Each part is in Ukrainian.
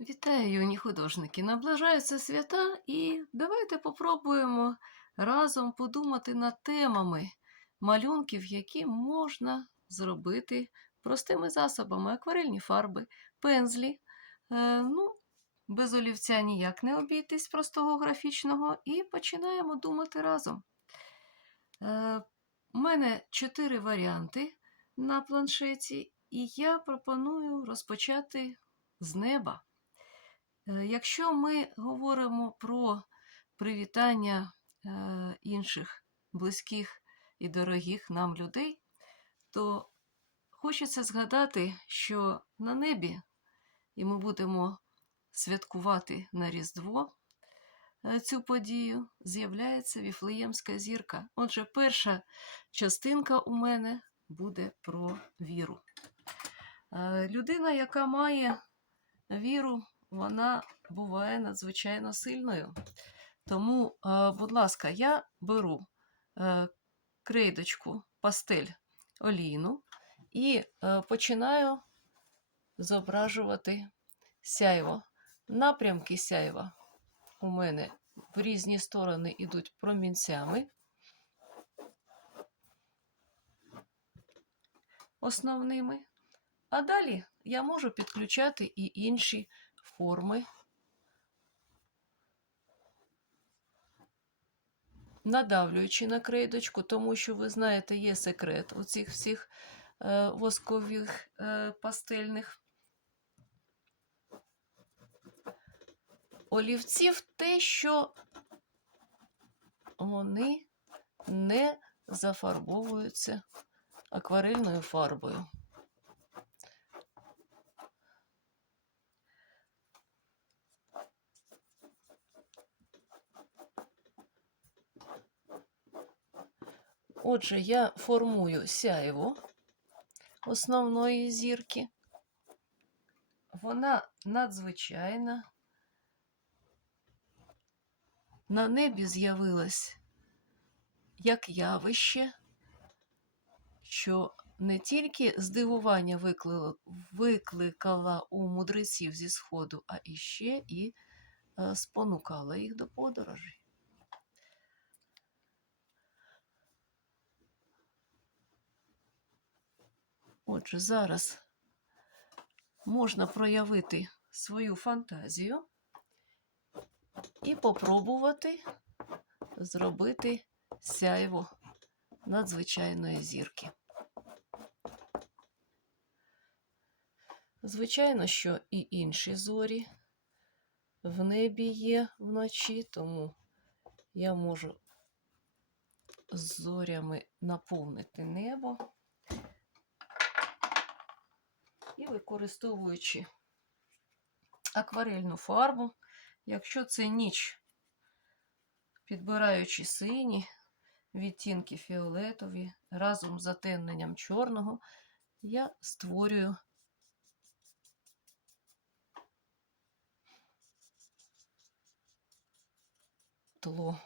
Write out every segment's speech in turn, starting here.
Вітаю, юні художники! Наближаються свята, і давайте попробуємо разом подумати над темами малюнків, які можна зробити простими засобами: акварельні фарби, пензлі. Е, ну, без олівця ніяк не обійтись простого графічного, і починаємо думати разом. Е, у мене чотири варіанти на планшеті, і я пропоную розпочати з неба. Е, Якщо ми говоримо про привітання е, інших близьких і дорогих нам людей, то хочеться згадати, що на небі, і ми будемо святкувати на Різдво е, цю подію, з'являється Віфлеємська зірка. Отже, перша частинка у мене буде про віру. Людина, яка має віру, вона буває надзвичайно сильною. Тому, е, будь ласка, я беру е, крейдочку, пастель олійну і е, починаю зображувати сяйво. Напрямки сяйва у мене в різні сторони йдуть промінцями. Основними. А далі я можу підключати і інші форми, надавлюючи на крейдочку, тому що, ви знаєте, є секрет у цих всіх е, воскових е, пастельних олівців те, що вони не зафарбовуються акварельною фарбою. Отже, я формую сяйво основної зірки. Вона надзвичайна. На небі з'явилась як явище, що не тільки здивування викликала, у мудреців зі Сходу, а іще і е, спонукала їх до подорожей. Отже, зараз можна проявити свою фантазію і попробувати зробити сяйво надзвичайної зірки. Звичайно, що і інші зорі в небі є вночі, тому я можу з зорями наповнити небо. І використовуючи акварельну фарбу, якщо це ніч, підбираючи сині, відтінки фіолетові разом з затемненням чорного, я створюю тло.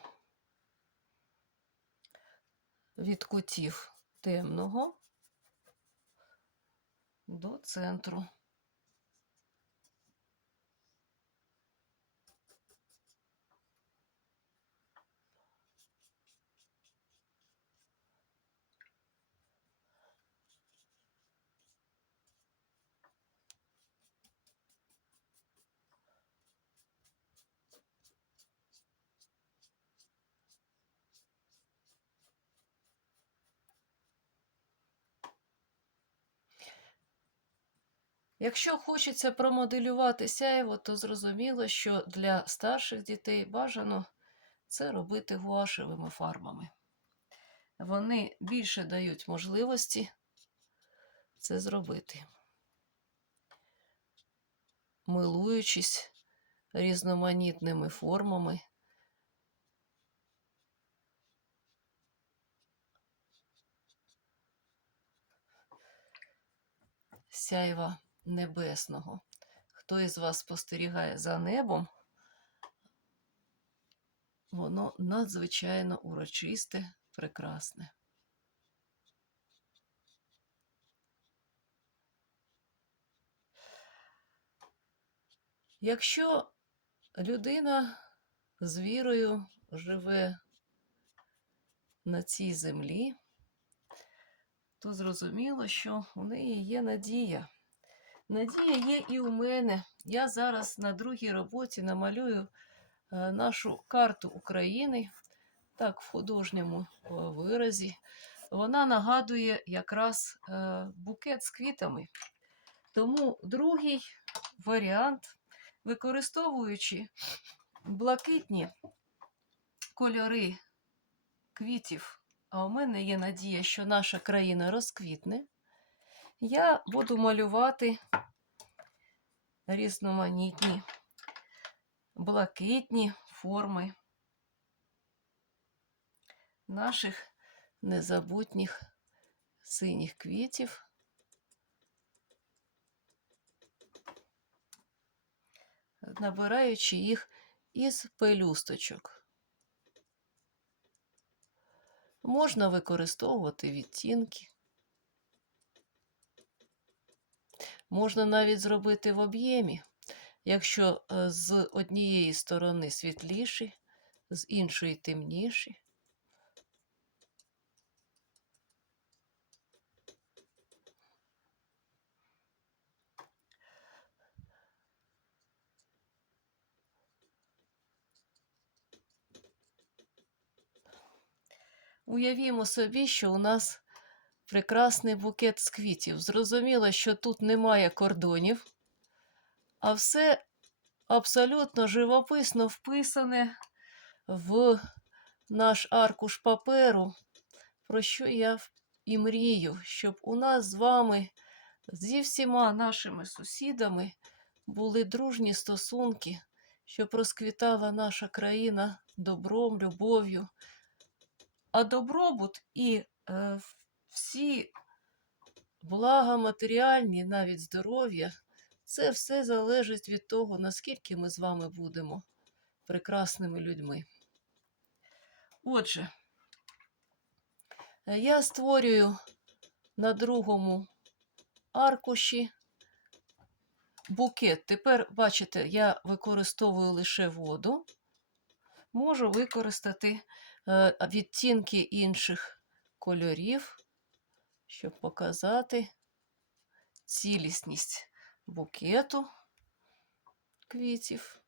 Від кутів темного до центру. Якщо хочеться промоделювати сяйво, то зрозуміло, що для старших дітей бажано це робити гуашевими фарбами. Вони більше дають можливості це зробити, милуючись різноманітними формами. Сяйва небесного. Хто із вас спостерігає за небом, воно надзвичайно урочисте, прекрасне. Якщо людина з вірою живе на цій землі, то зрозуміло, що у неї є надія. Надія є і у мене. Я зараз на другій роботі намалюю е, нашу карту України, так, в художньому е, виразі. Вона нагадує якраз е, букет з квітами. Тому другий варіант, використовуючи блакитні кольори квітів, а у мене є надія, що наша країна розквітне, я буду малювати різноманітні блакитні форми наших незабутніх синіх квітів. Набираючи їх із пелюсточок. Можна використовувати відтінки. Можна навіть зробити в об'ємі, якщо е, з однієї сторони світліші, з іншої темніші. Уявімо собі, що у нас прекрасний букет з квітів. Зрозуміло, що тут немає кордонів, а все абсолютно живописно вписане в наш аркуш паперу, про що я і мрію, щоб у нас з вами, зі всіма нашими сусідами, були дружні стосунки, щоб розквітала наша країна добром, любов'ю. А добробут і е, всі блага матеріальні, навіть здоров'я, це все залежить від того, наскільки ми з вами будемо прекрасними людьми. Отже, я створюю на другому аркуші букет. Тепер, бачите, я використовую лише воду. Можу використати е, відтінки інших кольорів, щоб показати цілісність букету квітів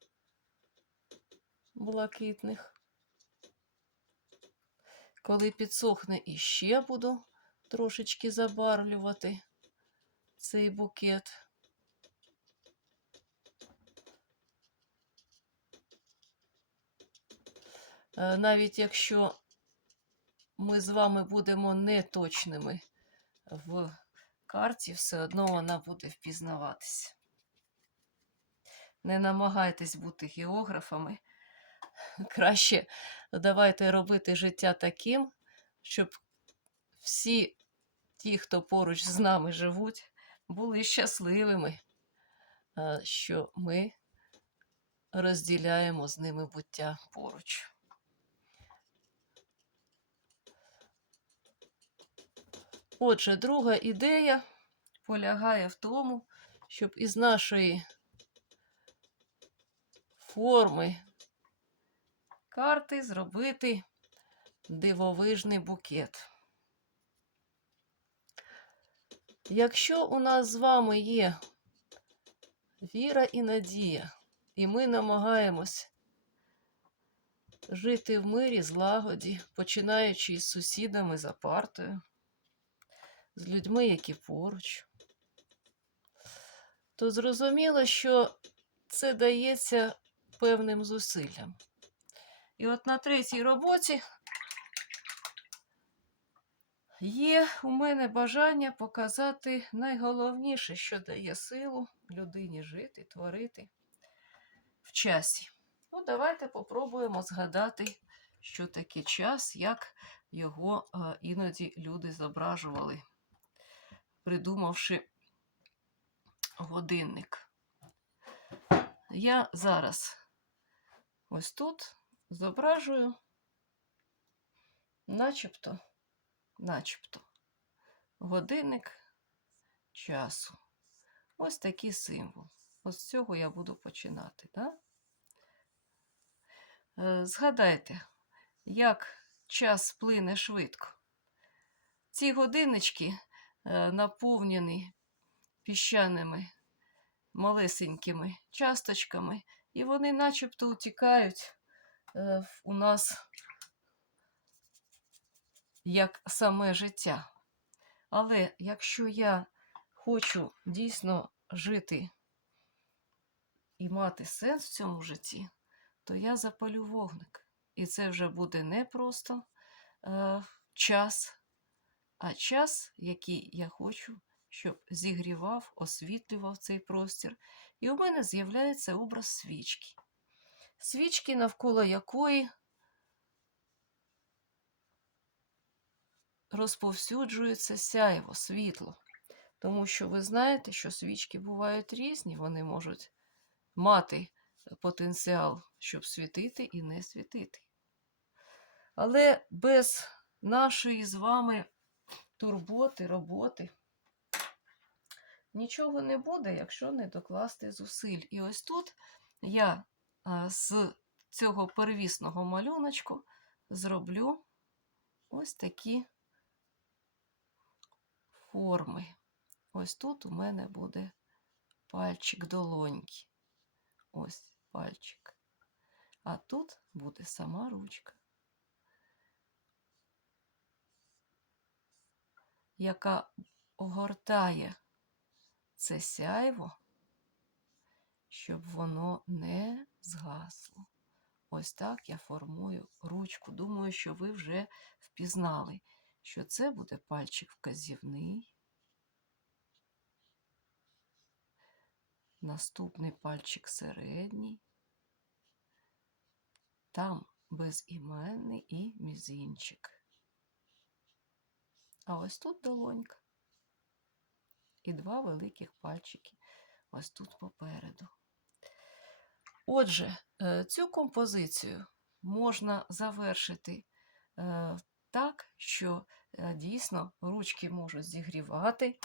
блакитних. Коли підсохне, іще буду трошечки забарвлювати цей букет. Е, Навіть якщо ми з вами будемо неточними в карті, все одно вона буде впізнаватися. Не намагайтесь бути географами. Краще давайте робити життя таким, щоб всі ті, хто поруч з нами живуть, були щасливими, е, що ми розділяємо з ними буття поруч. Отже, друга ідея полягає в тому, щоб із нашої форми карти зробити дивовижний букет. Якщо у нас з вами є віра і надія, і ми намагаємось жити в мирі, злагоді, починаючи із сусідами за партою, з людьми, які поруч, то зрозуміло, що це дається певним зусиллям. І от на третій роботі є у мене бажання показати найголовніше, що дає силу людині жити, творити в часі. Ну, давайте попробуємо згадати, що таке час, як його е, іноді люди зображували, придумавши годинник. Я зараз ось тут зображую, начебто, начебто, годинник часу. Ось такий символ. Ось з цього я буду починати. Да? Е, Згадайте, як час плине швидко. Ці годиннички е, наповнені піщаними малесенькими часточками, і вони начебто утікають е, у нас як саме життя. Але якщо я хочу дійсно жити і мати сенс в цьому житті, то я запалю вогник. І це вже буде не просто е, час, а час, який я хочу, щоб зігрівав, освітлював цей простір. І у мене з'являється образ свічки. Свічки, навколо якої розповсюджується сяйво, світло. Тому що ви знаєте, що свічки бувають різні, вони можуть мати потенціал, щоб світити і не світити. Але без нашої з вами турботи, роботи нічого не буде, якщо не докласти зусиль. І ось тут я з цього первісного малюночку зроблю ось такі форми. Ось тут у мене буде пальчик долоньки. Ось пальчик. А тут буде сама ручка, яка огортає це сяйво, щоб воно не згасло. Ось так я формую ручку. Думаю, що ви вже впізнали, що це буде пальчик вказівний. Наступний пальчик середній, там безіменний і мізинчик. А ось тут долонька. І два великих пальчики ось тут попереду. Отже, е, цю композицію можна завершити е, так, що е, дійсно ручки можуть зігрівати.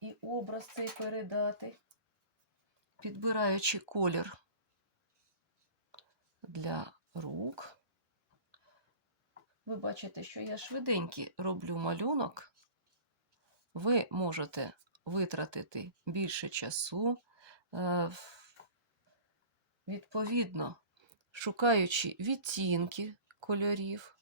І образ цей передати, підбираючи колір для рук. Ви бачите, що я швиденький роблю малюнок. Ви можете витратити більше часу, е, відповідно, шукаючи відтінки кольорів.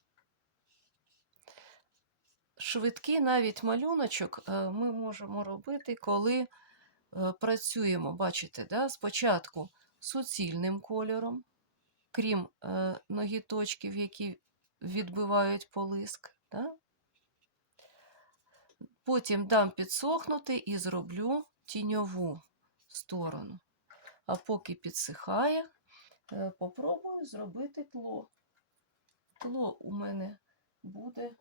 Швидкий навіть малюночок е, ми можемо робити, коли е, працюємо, бачите, да? спочатку суцільним кольором, крім ногіточків, які відбивають полиск. Да? Потім дам підсохнути і зроблю тіньову сторону. А поки підсихає, е, попробую зробити тло. Тло у мене буде,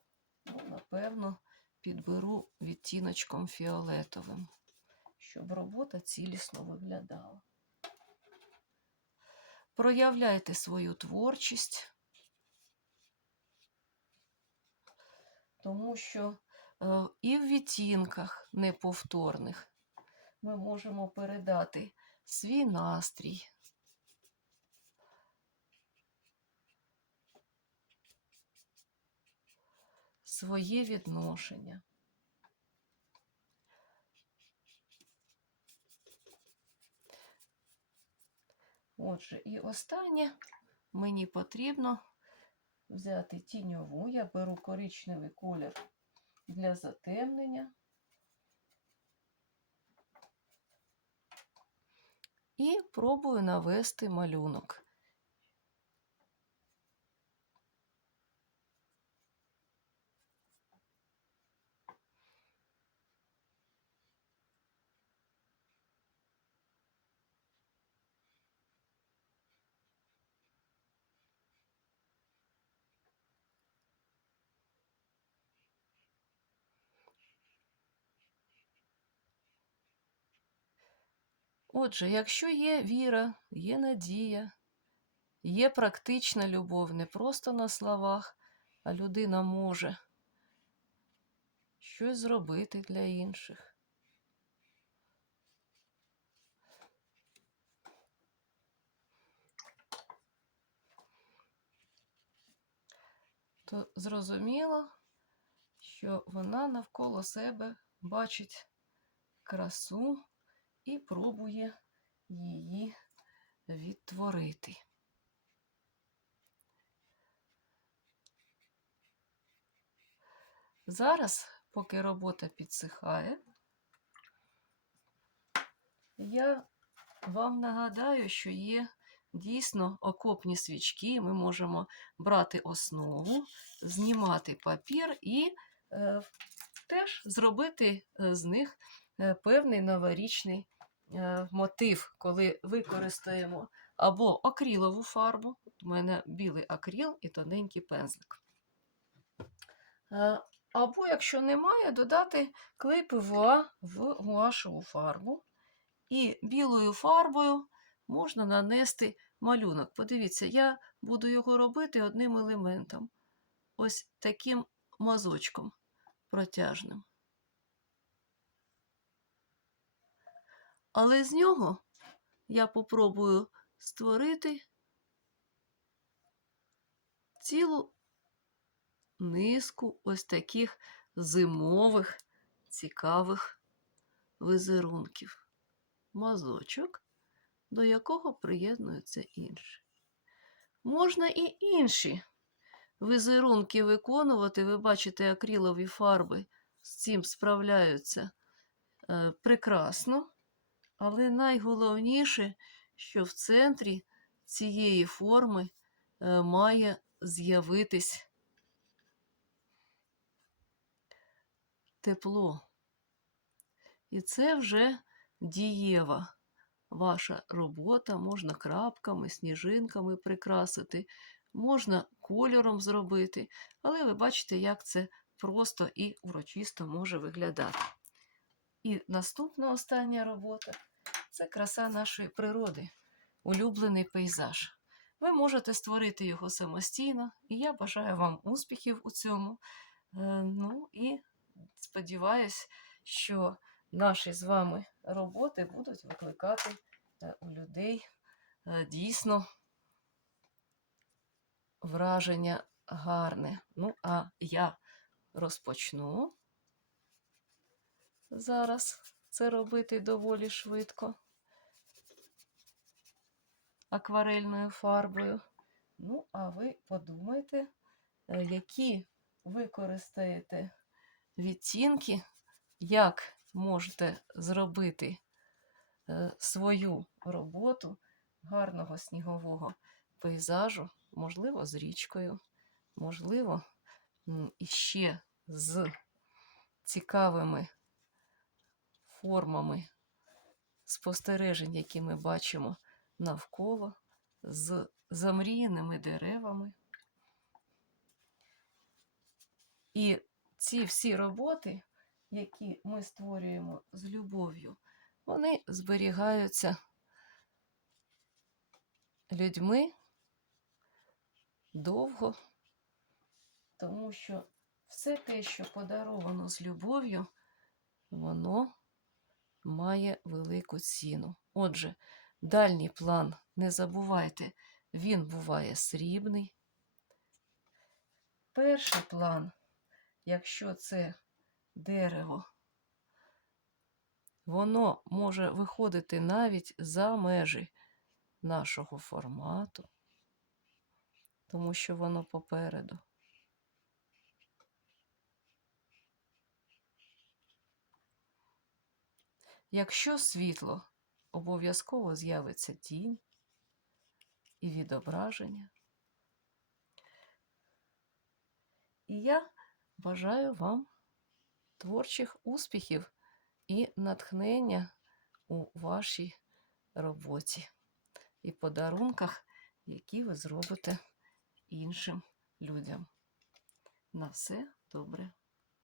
ну, напевно, підберу відтіночком фіолетовим, щоб робота цілісно виглядала. Проявляйте свою творчість, тому що е, і в відтінках неповторних ми можемо передати свій настрій. Своє відношення. Отже, і останнє мені потрібно взяти тіньову. Я беру коричневий колір для затемнення. І пробую навести малюнок. Отже, якщо є віра, є надія, є практична любов не просто на словах, а людина може щось зробити для інших. То зрозуміло, що вона навколо себе бачить красу і пробує її відтворити. Зараз, поки робота підсихає, я вам нагадаю, що є дійсно окопні свічки. Ми можемо брати основу, знімати папір і е, теж зробити е, з них е, певний новорічний мотив, коли використаємо або акрилову фарбу, у мене білий акрил і тоненький пензлик. Е, або, якщо немає, додати клей в гуашеву фарбу. І білою фарбою можна нанести малюнок. Подивіться, я буду його робити одним елементом. Ось таким мазочком протяжним. Але з нього я попробую створити цілу низку ось таких зимових цікавих візерунків. Мазочок, до якого приєднуються інші. Можна і інші візерунки виконувати. Ви бачите, акрилові фарби з цим справляються е, прекрасно. Але найголовніше, що в центрі цієї форми е, має з'явитись тепло. І це вже дієва ваша робота, можна крапками, сніжинками прикрасити, можна кольором зробити, але ви бачите, як це просто і урочисто може виглядати. І наступна остання робота це краса нашої природи, улюблений пейзаж. Ви можете створити його самостійно, і я бажаю вам успіхів у цьому. Е, Ну і сподіваюсь, що наші з вами роботи будуть викликати е, у людей е, дійсно враження гарне. Ну, а я розпочну зараз це робити доволі швидко акварельною фарбою. Ну, а ви подумайте, е, які використаєте відтінки, як можете зробити е, свою роботу гарного снігового пейзажу, можливо, з річкою, можливо, іще з цікавими формами спостережень, які ми бачимо навколо, з замріяними деревами. І ці всі роботи, які ми створюємо з любов'ю, вони зберігаються людьми довго, тому що все те, що подаровано з любов'ю, воно має велику ціну. Отже, дальній план, не забувайте, він буває срібний. Перший план, якщо це дерево, воно може виходити навіть за межі нашого формату, тому що воно попереду. Якщо світло, обов'язково з'явиться тінь і відображення. І я бажаю вам творчих успіхів і натхнення у вашій роботі і подарунках, які ви зробите іншим людям. На все добре.